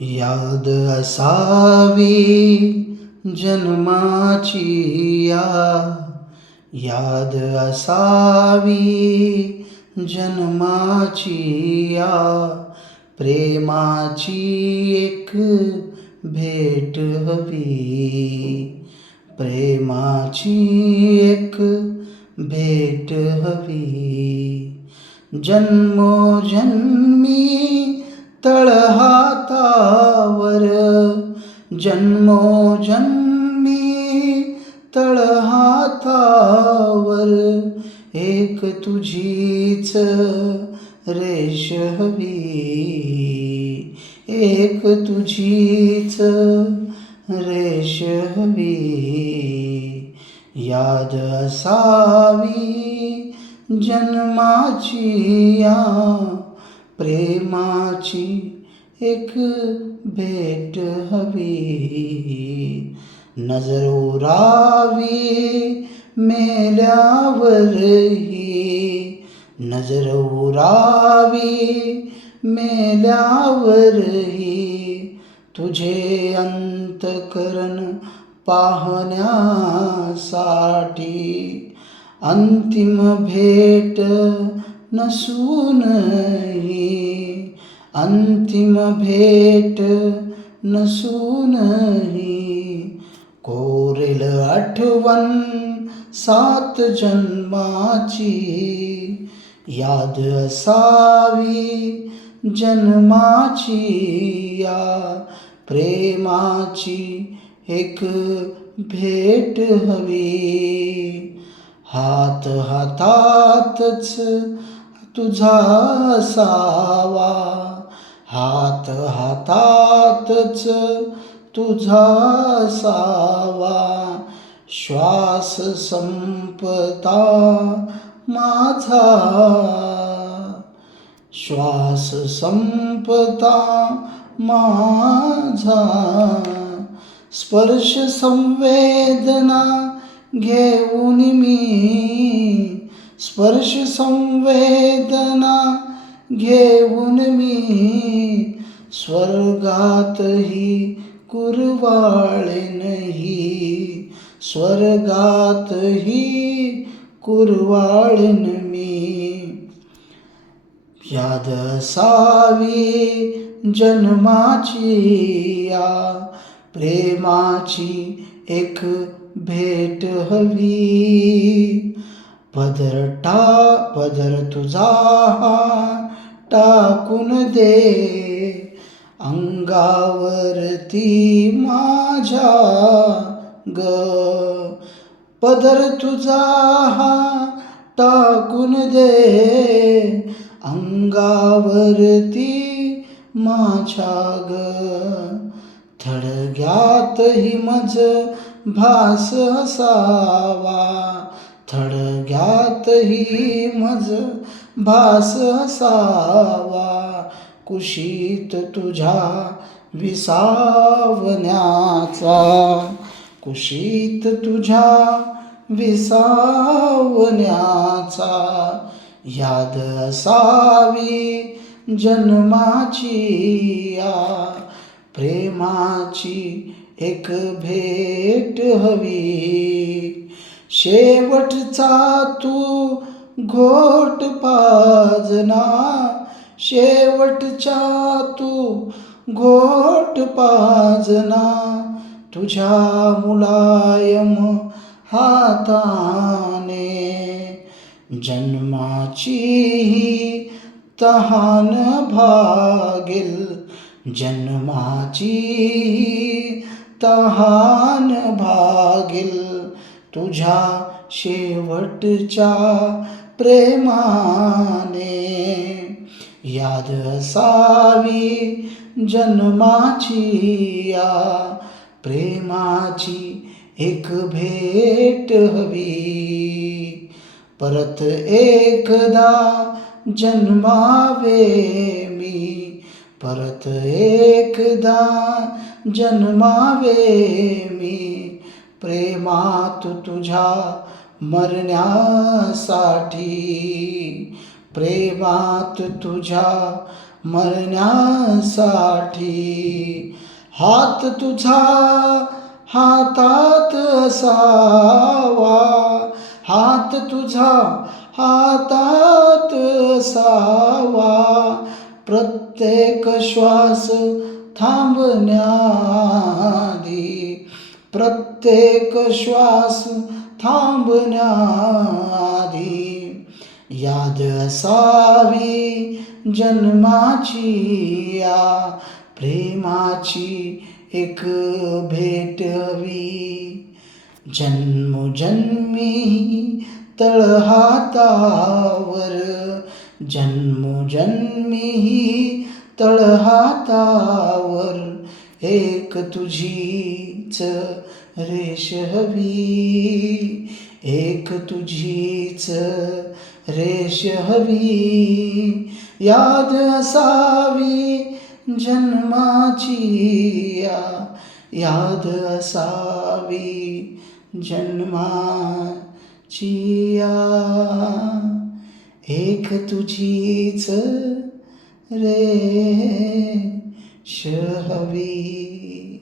याद असावी जन्माची याद असावी जन्माची प्रेमाची एक भेट हवी, प्रेमाची एक भेट हवी. जन्मोजन्मी तळहातावर, जन्मोजन्मी तळहातावर एक तुझीच रेष हवी, एक तुझीच रेष हवी. याद असावी जन्माची प्रेमाची एक भेट हवी. नजर उरावी मेल्यावरही, नजर उरावी मेल्यावरही तुझे अंतकरण पाहण्यासाठी. अंतिम भेट नसूनही, अंतिम भेट नसूनही कोरेल आठवण 7 जन्माची. याद असावी जन्माची प्रेमाची एक भेट हवी. हात हातातच तुझा असावा, हात हातातच तुझा असावा. श्वास संपता माझा, श्वास संपता माझा. स्पर्श संवेदना घेऊन मी, स्पर्श संवेदना घेऊन मी स्वर्गातही कुरवाळेनही, स्वर्गातही कुरवाळेन मी. याद असावी जन्माची प्रेमाची एक भेट हवी. पदर तुझा टाकून दे अंगावरती माझ्या ग. पदर तुझा टाकून दे अंगावरती माझ्या ग. थडग्यातही मज भास असावा, थडग्यातही मज भास असावा. कुशीत तुझ्या विसावण्याचा, कुशीत तुझ्या विसावण्याचा. याद असावी जन्माची प्रेमाची एक भेट हवी. शेवटचा तू घोट पाजना, शेवटचा तू घोट पाजना. तुझ्या मुलायम हाताने जन्माची तहान भागेल, जन्माची तहान भागेल. तुझ्या शेवटच्या प्रेमाने. याद असावी जन्माची प्रेमाची एक भेट हवी. परत एकदा जन्मावे मी, परत एकदा जन्मावे मी. प्रेमात तुझ्या मरण्यासाठी, प्रेमात तुझ्या मरण्यासाठी. हात तुझा हातात असावा, हात तुझा हातात असावा, प्रत्येक श्वास थांबण्याआधी, प्रत्येक श्वास थांबण्याआधी. याद असावी जन्माची या प्रेमाची एक भेट हवी. जन्मोजन्मी तळहातावर, जन्मोजन्मी तळहातावर एक तुझीच रेष हवी, एक तुझीच रेष हवी. याद असावी जन्माची या, याद असावी जन्माची या, एक तुझीच रेष हवी.